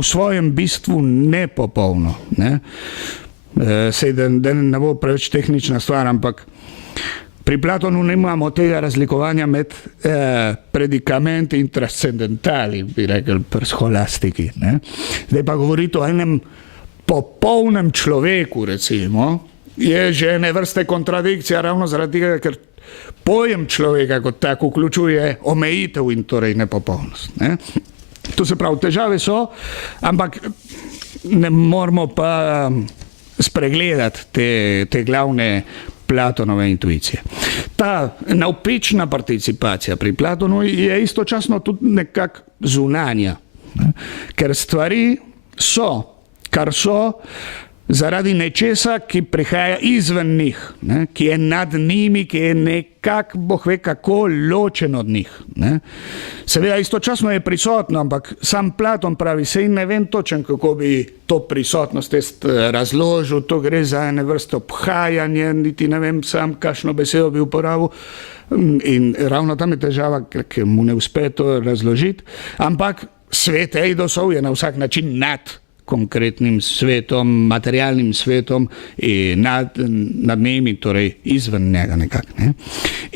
v svojem bistvu nepopolno. Ne? Sej, da ne bo preveč tehnična stvar, ampak pri Platonu nimamo tega razlikovanja med predikamenti in transcendentali, bi rekel pri scholastiki. Ne? Zdaj pa govoriti o enem popolnem človeku, recimo, je že ene vrste kontradikcija ravno zaradi tega, ker pojem človeka kot tak vključuje omejitev in torej nepopolnost. Ne? To se pravi, težave so, ampak ne moramo pa spregledati te glavne Platonove intuicije. Ta navpična participacija pri Platonu je istočasno tudi nekako zunanja, ne? Ker stvari so, kar so, zaradi nečesa, ki prihaja izven njih, ne? Ki je nad njimi, ki je nekako, Bog ve kako, ločen od njih. Ne? Seveda istočasno je prisotno, ampak sam Platon pravi, sej ne vem točen, kako bi to prisotnost razložil, to gre za ene vrste obhajanje, niti ne vem sam, kakšno besedo bi uporabil. In ravno tam je težava, ker mu ne uspe to razložiti, ampak svet eidosov je na vsak način nad konkretnim svetom, materialnim svetom in nad njimi, torej izven njega nekako. Ne?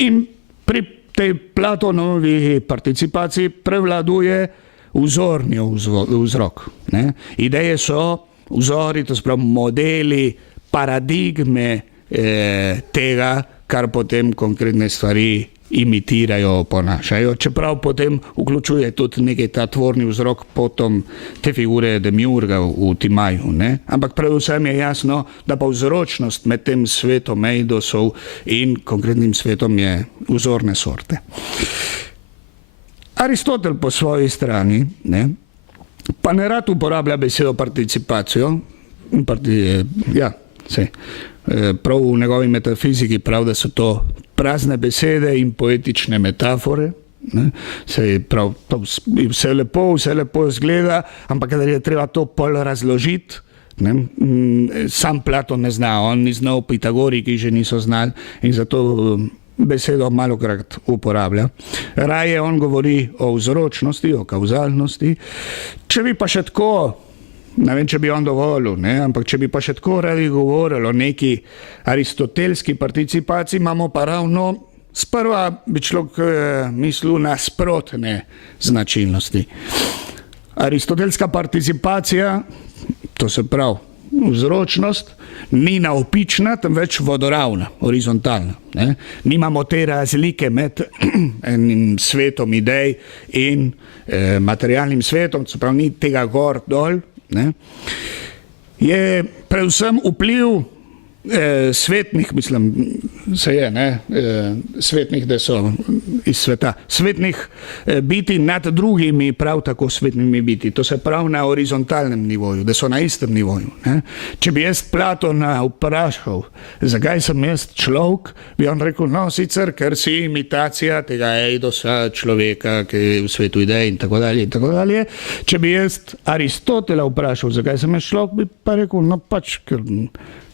In pri tej Platonovi participaciji prevladuje vzorni vzrok. Ne? Ideje so vzori, to se pravi modeli, paradigme tega, kar potem konkretne stvari imitirajo, ponašajo, čeprav potem vključuje tudi nekaj ta tvorni vzrok potom te figure demiurga v Timaju. Ne? Ampak predvsem je jasno, da pa vzročnost med tem svetom eidosov in konkretnim svetom je vzorne sorte. Aristotel po svoji strani, ne, pa ne rad uporablja besedo participacijo, prav v njegovi metafiziki prav, da so to prazne besede in poetične metafore. Ne? Vse lepo zgleda, ampak kadar je treba to pol razložiti, ne? Sam Platon ne zna, on ni znal, Pitagoriki že niso znali in zato besedo malokrat uporablja. Raje on govori o vzročnosti, o kauzalnosti. Če bi pa še tako, ne vem, če bi on dovolil, ne? Ampak če bi pa še tako radi govorili o neki aristotelski participaciji, imamo pa ravno sprva bi človek mislil nasprotne značilnosti. Aristotelska participacija, to se pravi vzročnost, ni navpična, temveč vodoravna, horizontalna. Ne? Nimamo te razlike med enim svetom idej in materialnim svetom, se pravi ni tega gor dol. Ne? Je predvsem vpliv svetnih, mislim, se je, ne, svetnih, da so iz sveta, svetnih biti nad drugimi prav tako svetnimi biti, to se pravi na horizontalnem nivoju, da so na istem nivoju. Ne. Če bi jaz Platona vprašal, zakaj sem jaz človek, bi on rekel, no sicer, ker si imitacija tega eidosa človeka, ki je v svetu idej in tako dalje in tako dalje. Če bi jaz Aristotela vprašal, zakaj sem jaz človek, bi pa rekel, no pač, ker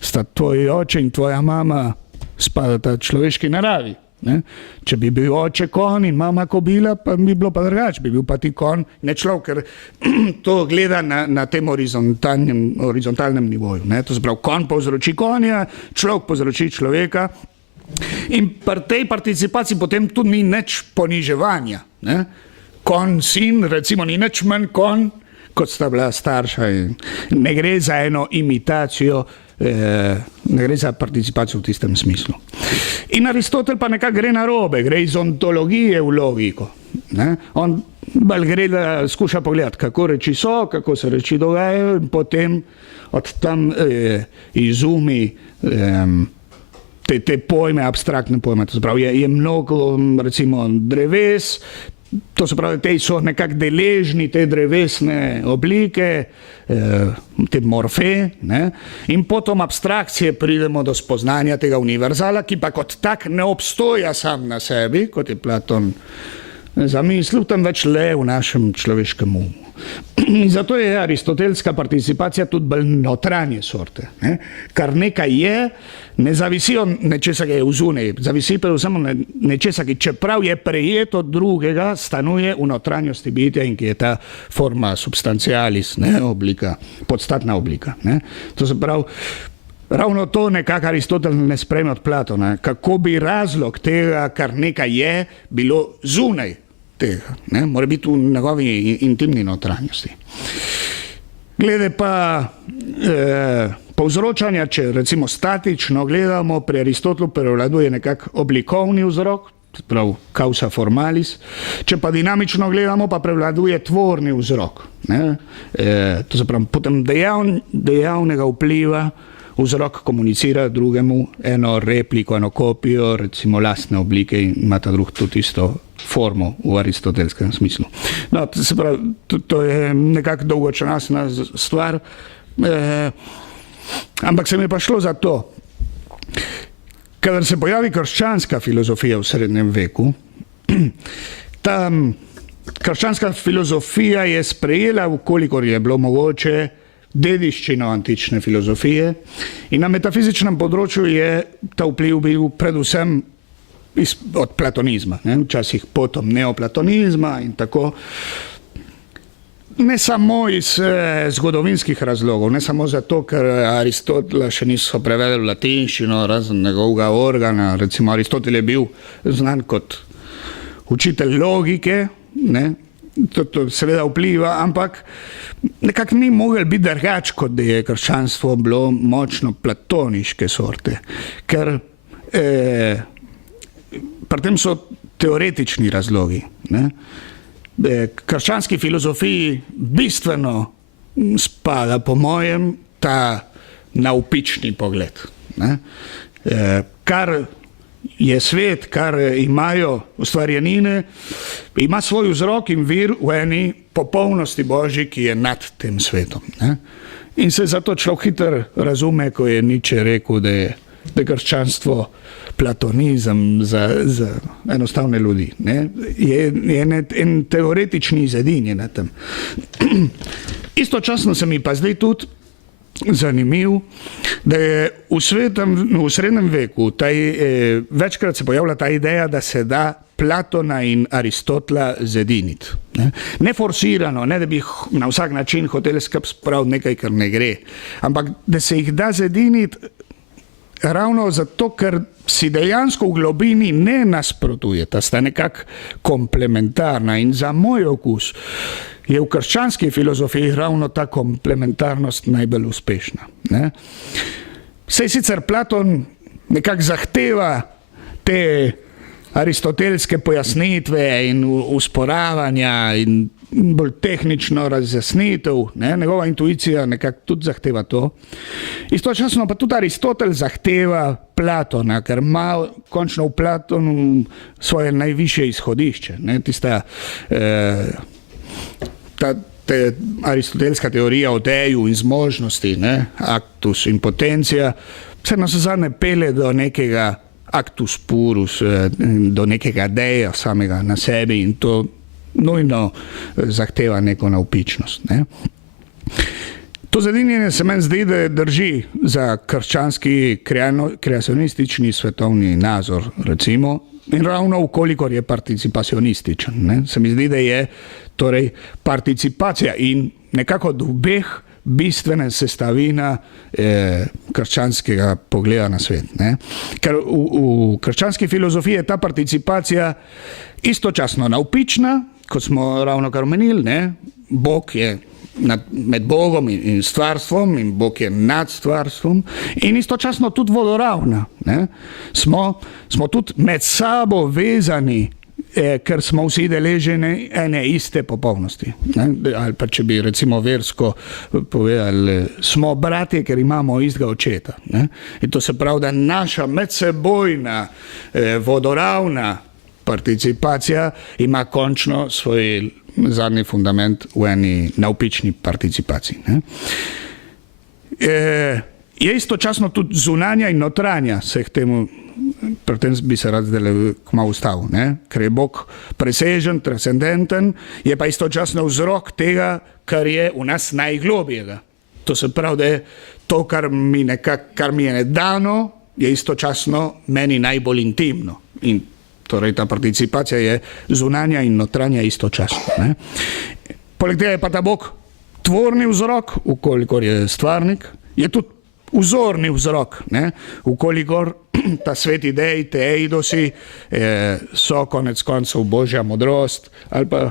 sta tvoj oče in tvoja mama spadata človeški naravi. Ne? Če bi bil oče konj in mama kobila, pa bi bilo pa drugače, bi bil pa ti konj, ne človek, ker to gleda na tem horizontalnem nivoju. Ne? To se pravi, konj povzroči konja, človek povzroči človeka in pri tej participaciji potem tudi ni nič poniževanja. Ne? Konj, sin, recimo, ni nič manj konj, kot sta bila starša. Ne gre za eno imitacijo, ne gre za participacijo v tistem smislu. In Aristotel pa nekako gre narobe, gre iz ontologije v logiko. Ne? On bolj gre, da skuša pogledati, kako reči so, kako se reči dogajajo in potem od tam izumi te pojme, abstraktne pojme. To se pravi, je mnogo, recimo, dreves, to se pravi, te so nekako deležni, te drevesne oblike, te morfe, ne? In potom abstrakcije pridemo do spoznanja tega univerzala, ki pa kot tak ne obstoja sam na sebi, kot je Platon zamislil, temveč le v našem človeškem umu. In zato je aristotelska participacija tudi bolj notranje sorte. Ne? Kar nekaj je, ne zavisi od nečesa, ki je vzunaj, zavisi predvsem od nečesa, ki čeprav je prejet od drugega, stanuje v notranjosti bitja in ki je ta forma substantialis, ne? Oblika, podstatna oblika. Ne? To se pravi, ravno to nekako Aristotel ne sprejme od Platona, kako bi razlog tega, kar nekaj je, bilo zunaj tega, ne? Mora biti v njegovi intimni notranjosti. Glede pa povzročanja, če recimo statično gledamo, pri Aristotelu prevladuje nekako oblikovni vzrok, prav causa formalis, če pa dinamično gledamo, pa prevladuje tvorni vzrok. Ne? To se pravi, potem dejavnega vpliva vzrok komunicira drugemu eno repliko, eno kopijo, recimo lastne oblike in ima ta drug tudi isto formo v aristotelskem smislu. No, se pravi, to je nekako dolgočasna stvar, ampak se mi je pa šlo za to, kadar se pojavi krščanska filozofija v srednjem veku, ta krščanska filozofija je sprejela, vkolikor je bilo mogoče, dediščino antične filozofije in na metafizičnem področju je ta vpliv bil predvsem od platonizma, ne? Včasih potom neoplatonizma in tako. Ne samo iz zgodovinskih razlogov, ne samo zato, ker Aristotela še niso prevedli v latinščino, razen njegovega organa, recimo Aristotel je bil znan kot učitelj logike, ne? To seveda vpliva, ampak nekako ni mogel biti drugače, kot da je krščanstvo bilo močno platoniške sorte, ker pri tem so teoretični razlogi. Ne? Krščanski filozofiji bistveno spada, po mojem, ta navpični pogled. Ne? Kar je svet, kar imajo ustvarjenine, ima svoj vzrok in vir v eni popolnosti Božji, ki je nad tem svetom. Ne? In se zato človek hitro razume, ko je Nietzsche rekel, da je krščanstvo platonizem za enostavne ljudi. Ne? Je en teoretični izedin je na tem. Istočasno se mi pa zdaj tudi zanimiv, da je v srednjem veku večkrat se pojavlja ta ideja, da se da Platona in Aristotela zediniti. Ne forsirano, ne da bi na vsak način hoteli skupaj spraviti nekaj, kar ne gre, ampak da se jih da zediniti ravno zato, ker si dejansko v globini ne nasprotujeta, sta nekako komplementarna in za moj okus je v krščanski filozofiji ravno ta komplementarnost najbolj uspešna. Ne? Saj sicer Platon nekako zahteva te aristotelske pojasnitve in usporavanja in bolj tehnično razjasnitev, ne? Njegova intuicija nekako tudi zahteva to. Istočasno pa tudi Aristotel zahteva Platona, ker ima končno v Platonu svoje najvišje izhodišče. Ne? Tista aristotelska teorija o deju in zmožnosti, ne? Actus in potencija, se nas zadnje pele do nekega actus purus, do nekega deja samega na sebi in to nujno zahteva neko navpičnost. Ne? To zedinjenje se meni zdi, da drži za krščanski kreacionistični svetovni nazor, recimo, in ravno vkolikor je participacionističen. Ne? Se mi zdi, da je torej participacija in nekako dveh bistvena sestavina krščanskega pogleda na svet. Ne? Ker v krščanski filozofiji je ta participacija istočasno navpična, kot smo ravno kar omenili, ne? Bog je med Bogom in stvarstvom in Bog je nad stvarstvom in istočasno tudi vodoravna. Ne? Smo tudi med sabo vezani, ker smo vsi deleženi ene iste popolnosti. Ne? Ali pa če bi recimo versko povedali, smo bratje, ker imamo istega očeta. Ne? In to se pravi, da naša medsebojna vodoravna participacija ima končno svoj zadnji fundament v eni navpični participaciji. Ne? Je istočasno tudi zunanja in notranja, se k temu pri tem bi se rad zdaj kmalu ustavil, ker je Bog presežen, transcendenten, je pa istočasno vzrok tega, kar je v nas najglobjega. To se pravi, da je to, kar mi je dano, je istočasno meni najbolj intimno. In torej ta participacija je zunanja in notranja istočasno. Poleg tega je pa ta Bog tvorni vzrok, ukolikor je stvarnik, je tudi vzorni vzrok, ukolikor ta svet idej, te eidosi so konec koncev Božja modrost ali pa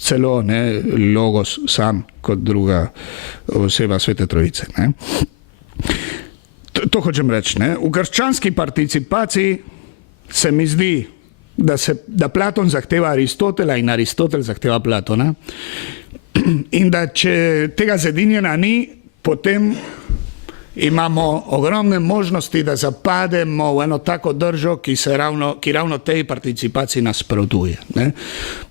celo logos sam kot druga oseba Svete Trojice. To hočem reči. V krščanski participaciji se mi zdi, da Platon zahteva Aristotela in Aristotel zahteva Platona in da če tega zedinjena ni, potem imamo ogromne možnosti, da zapademo v eno tako držo, ki ravno tej participaciji nasprotuje.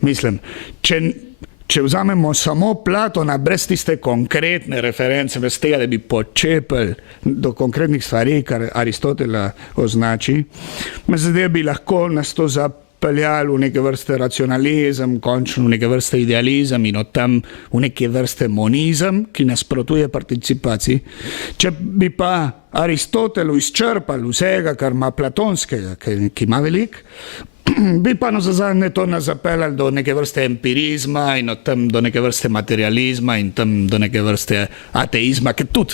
Mislim, če vzamemo samo Platona brez tiste konkretne reference, brez tega, da bi počepili do konkretnih stvari, kar Aristotela označi, zdaj bi lahko nas to zapeljali v neke vrste racionalizem, končno v neke vrste idealizem in od tam v neke vrste monizem, ki nasprotuje participaciji. Če bi pa Aristotelu izčrpali vsega, kar ima platonskega, ki ima veliko, bi pa nazadnje to nas zapeljali do neke vrste empirizma in od tam do neke vrste materializma in tam do neke vrste ateizma, ki tudi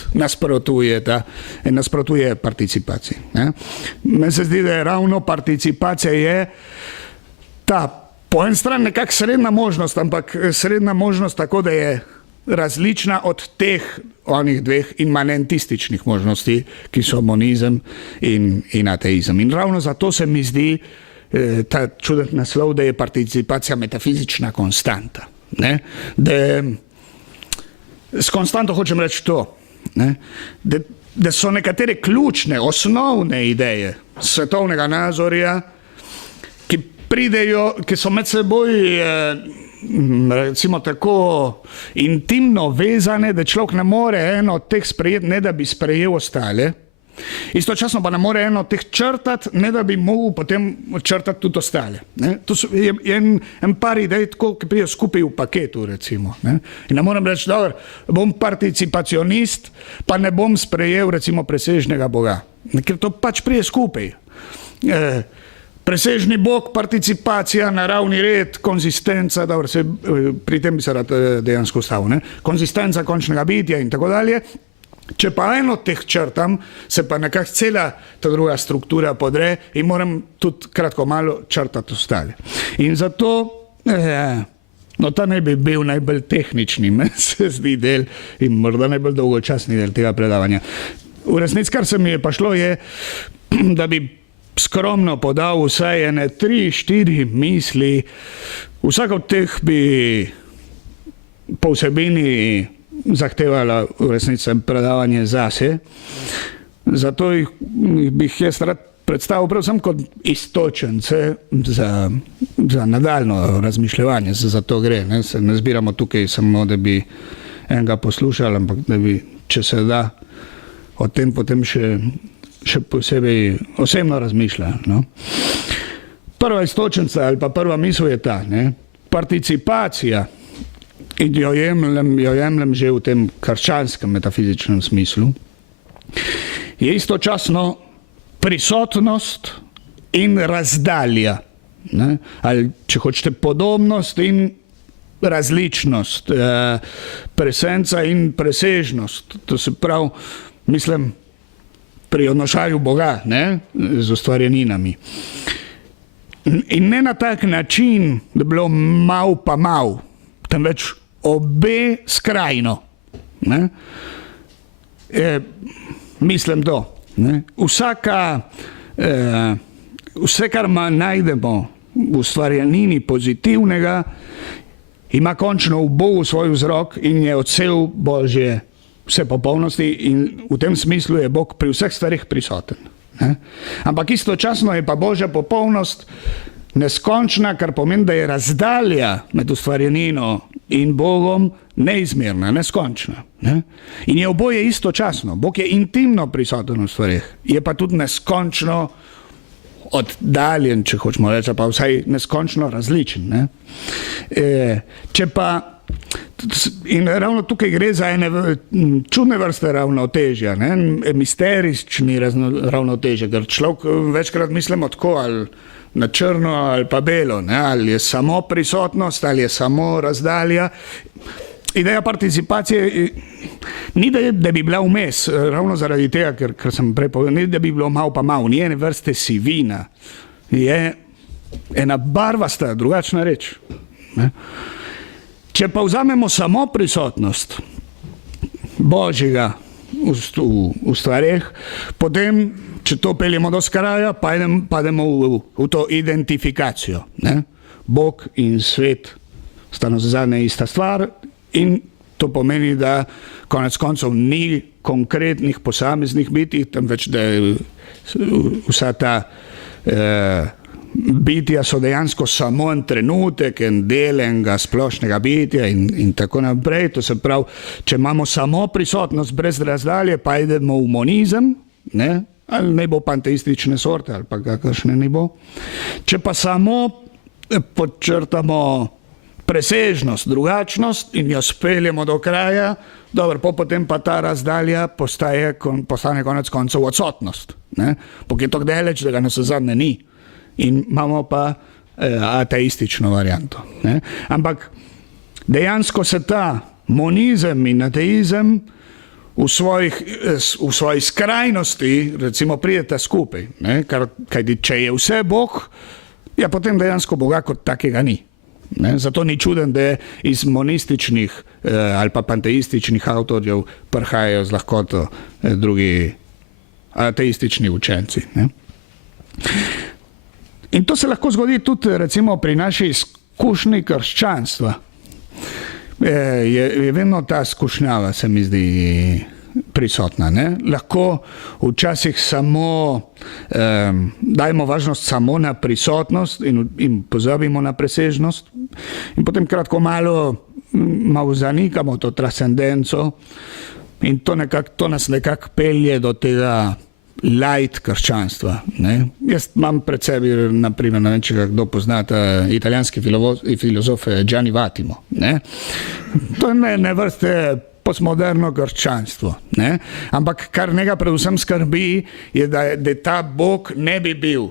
nasprotuje participaciji. Meni se zdi, da je ravno participacija je ta po en stran nekako srednja možnost, ampak srednja možnost tako, da je različna od teh onih dveh imanentističnih možnosti, ki so monizem in ateizem. In ravno zato se mi zdi ta čuden naslov, da je participacija metafizična konstanta. S konstanto hočem reči to, da so nekatere ključne, osnovne ideje svetovnega nazorja, ki so med seboj recimo tako intimno vezane, da človek ne more eno od teh sprejeti, ne da bi sprejel ostale. Istočasno pa ne more eno od teh črtati, ne da bi mogel potem črtati tudi ostale. To je en par idej, ki pride skupaj v paketu, recimo. In ne morem reči, dobro, bom participacionist, pa ne bom sprejel recimo presežnega Boga. Ker to pač pride skupaj. Presežni Bog, participacija, naravni red, konzistenca, dobro, pri tem bi se rad dejansko ustavil, konzistenca končnega bitja in tako dalje. Če pa eno od teh črtam, se pa nekako cela ta druga struktura podre in moram tudi kratko malo črtati ostale. In zato, ta naj bi bil najbolj tehnični, se zdi del in morda najbolj dolgočasni del tega predavanja. V resnici, kar se mi je pa šlo, je, da bi skromno podal vsaj ene 3-4 misli, vsak od teh bi po vsebini zahtevala v resnici predavanje zase. Zato bi jih jaz rad predstavil predvsem kot iztočence za nadaljno razmišljanje, za to gre. Se ne zbiramo tukaj samo, da bi enega poslušali, ampak da bi, če se da, o tem potem še posebej osebno razmišlja. Prva iztočenca ali pa prva misel je ta, participacija, in jo jemljem že v tem krščanskem metafizičnem smislu, je istočasno prisotnost in razdalja. Ali, če hočete, podobnost in različnost, presenca in presežnost. To se pravi, mislim, pri odnošaju Boga, z ustvarjeninami. In ne na tak način, da bi bilo mal pa mal, temveč obe skrajno. Mislim to. Vse, kar najdemo v ustvarjenini pozitivnega, ima končno v Bogu svoj vzrok in je odsev Božje vse popolnosti in v tem smislu je Bog pri vseh stvarih prisoten. Ampak istočasno je pa Božja popolnost neskončna, kar pomeni, da je razdalja med ustvarjenino in Bogom neizmerna, neskončna. Ne? In je oboje istočasno. Bog je intimno prisoten v stvarih, je pa tudi neskončno oddaljen, če hočemo reči, pa vsaj neskončno različen. Ne? Če pa, in ravno tukaj gre za ene čudne vrste ravnotežja, ne? Misterični ravnotežje, ker človek večkrat mislimo tako, ali na črno ali pa belo, ne? Ali je samo prisotnost, ali je samo razdalja. Ideja participacije ni, da bi bila vmes, ravno zaradi tega, ker sem prej povedal, ni, da bi bilo malo pa malo, ni ene vrste sivina, je ena barvasta, drugačna reč. Ne? Če pa vzamemo samo prisotnost Božjega v stvareh, potem, če to peljemo do skraja, pademo v to identifikacijo. Ne? Bog in svet sta nazadnje ista stvar in to pomeni, da konec koncev ni konkretnih posameznih bitij, temveč da vsa ta bitja so dejansko samo en trenutek, en del enega splošnega bitja in tako naprej. To se pravi, če imamo samo prisotnost brez razdalje, pa idemo v monizem, ne? Ali ne bo panteistične sorte, ali pa kakršne ne bo. Če pa samo podčrtamo presežnost, drugačnost in jo speljemo do kraja, dobro, potem pa ta razdalja postane konec koncev odsotnost. Ne? Pok je tako daleč, da ga navsezadnje ni. In imamo pa ateistično varianto. Ne? Ampak dejansko se ta monizem in ateizem v svoji skrajnosti recimo prideta skupaj. Ne? Kajti če je vse Bog, ja potem dejansko Boga kot takega ni. Ne? Zato ni čuden, da iz monističnih ali pa panteističnih avtorjev prihajajo z lahkoto drugi ateistični učenci. Ne? In to se lahko zgodi tudi recimo pri naši izkušnji krščanstva. Je vedno ta skušnjava, se mi zdi, prisotna. Ne? Lahko včasih samo dajemo važnost samo na prisotnost in pozabimo na presežnost in potem kratko malo zanikamo to transcendenco in to nas nekako pelje do tega light krščanstva. Ne? Jaz imam pred sebi, naprimer, ne vem, če kdo poznata italijanski filozof Gianni Vattimo. Ne? To je ne vrste postmoderno krščanstvo. Ne? Ampak kar njega predvsem skrbi, je, da ta Bog ne bi bil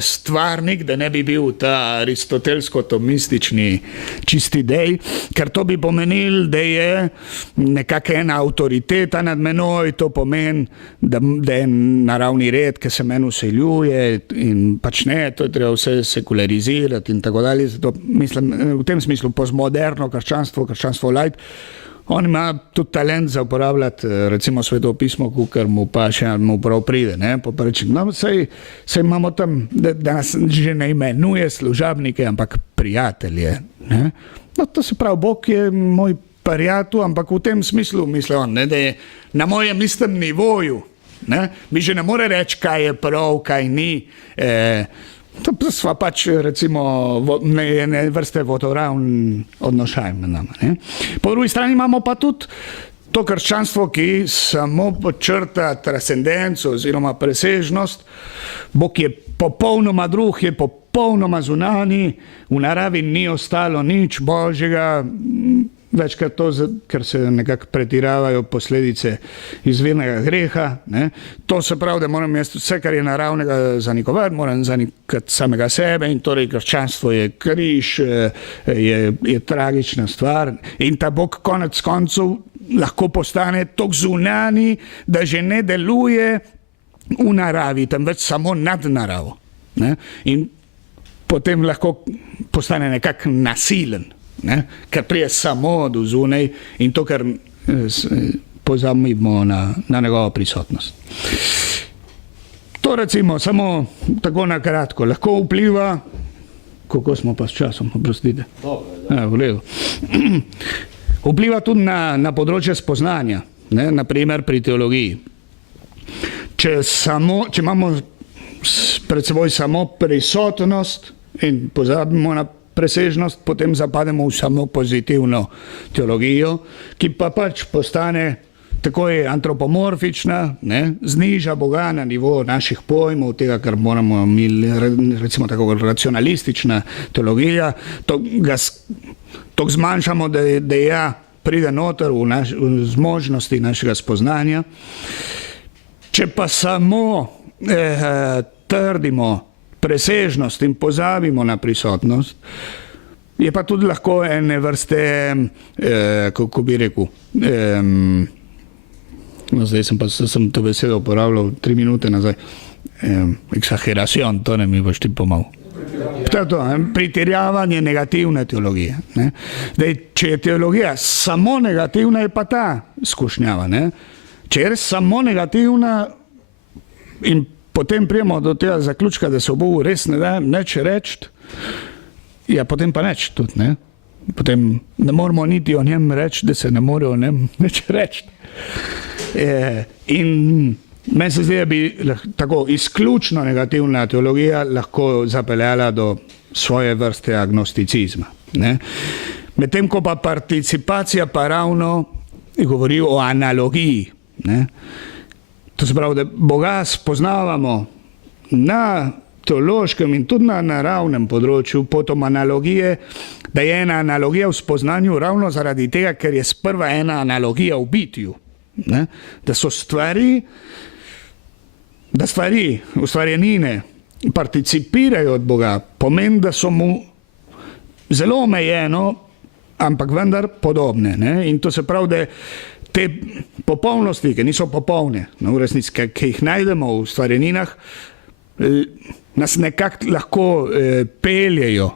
stvarnik, da ne bi bil ta aristotelsko-tomistični čisti dej, ker to bi pomenil, da je nekako ena avtoriteta nad menoj, to pomeni, da je naravni red, ki se meni vseljuje in pač ne, to je treba vse sekularizirati in tako dalje. Zato mislim, v tem smislu postmoderno krščanstvo light, on ima tudi talent za uporabljati recimo Sveto pismo, kar mu pa še mu prav pride. Ne? Pa reči, no, sej imamo tam, da nas že ne imenuje služabnike, ampak prijatelje. Ne? No, to se pravi, Bog je moj prijatelj, ampak v tem smislu misli on, ne, da je na mojem istem nivoju. Ne? Mi že ne more reči, kaj je prav, kaj ni. To sva pač recimo ne vrste vodoravn odnošaj med nama. Ne? Po drugi strani imamo pa tudi to krščanstvo, ki samo podčrta transcendenco oziroma presežnost. Bog je popolnoma drug, je popolnoma zunanji, v naravi ni ostalo nič Božjega, večkrat to, ker se nekako pretiravajo posledice izvirnega greha. Ne? To se pravi, da moram jaz vse, kar je naravnega, zanikovati, moram zanikati samega sebe in torej krščanstvo je križ, je tragična stvar in ta Bog konec koncev lahko postane toliko zunanji, da že ne deluje v naravi, temveč samo nad naravo. Ne? In potem lahko postane nekako nasilen. Ne? Ker prije samo do zunaj in to, kar pozabimo na njegovo prisotnost. To recimo samo tako na kratko lahko vpliva, kako smo pa s časom, oprostite. V redu. Vpliva tudi na področje spoznanja, ne? Naprimer pri teologiji. Če imamo pred seboj samo prisotnost in pozabimo na presežnost, potem zapademo v samo pozitivno teologijo, ki pa pač postane takoj antropomorfična, zniža Boga na nivo naših pojmov, tega, kar moramo mi, recimo tako racionalistična teologija, to zmanjšamo, da ja pride noter v zmožnosti našega spoznanja. Če pa samo trdimo presežnost in pozabimo na prisotnost, je pa tudi lahko ene vrste, kako bi rekel, zdaj sem to besedo uporabljal 3 minute nazaj, exageracion, to ne mi boš ti pomagal. Pritirjavanje negativne teologije. Zdaj, če je teologija samo negativna, je pa ta skušnjava. Če je res samo negativna in potem prijemo do tega zaključka, da se o Bogu res ne da nič reči, ja, potem pa nič tudi. Potem ne moramo niti o njem reči, da se ne more o njem nič reči. In meni se zdi, da bi tako izključno negativna teologija lahko zapeljala do svoje vrste agnosticizma. Medtem ko pa participacija pa ravno govori o analogiji. To se pravi, da Boga spoznavamo na teološkem in tudi na naravnem področju, potom analogije, da je ena analogija v spoznanju ravno zaradi tega, ker je sprva ena analogija v bitju. Da so stvari, ustvarjenine participirajo od Boga, pomeni, da so mu zelo omejeno, ampak vendar podobne. In to se pravi, da te popolnosti, ki niso popolne, v resnici, ki jih najdemo v ustvarjeninah, nas nekako lahko peljejo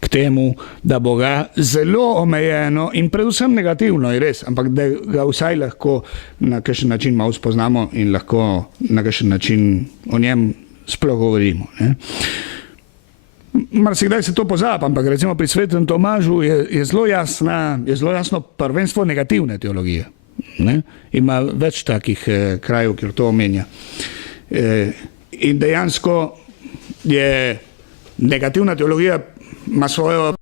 k temu, da Boga zelo omejeno in predvsem negativno je res, ampak da ga vsaj lahko na kakšen način malo spoznamo in lahko na kakšen način o njem sploh govorimo. Marsikdaj se to pozabi, ampak recimo pri svetem Tomažu je zelo jasno prvenstvo negativne teologije. Ima več takih krajev, kjer to omenja. In dejansko je negativna teologija ima svojo